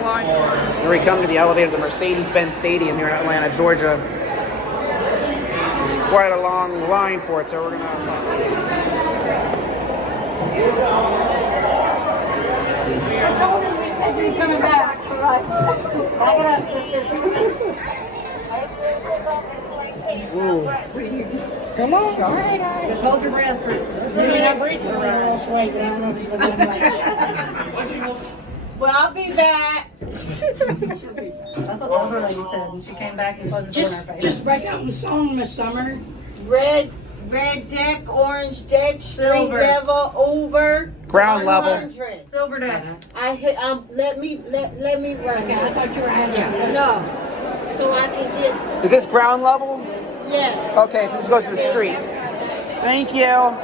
long line. Here we come to the elevator of the Mercedes Benz Stadium here in Atlanta, Georgia. There's quite a long line for it, so we're gonna. I told him we said we were coming back for us. Back it up, sister. Come on. All right. Just hold your breath for Well, I'll be back. That's what the older lady said, and she came back and closed the door in our face. Just break out in song, Miss Summer. Red deck, orange deck, street Silver. level, over. Ground level. 100. Silver deck. I hit. Let me run. Okay, I thought you were asking. No, so I can get. Is this ground level? Yes. Okay, so this goes to the street. Thank you.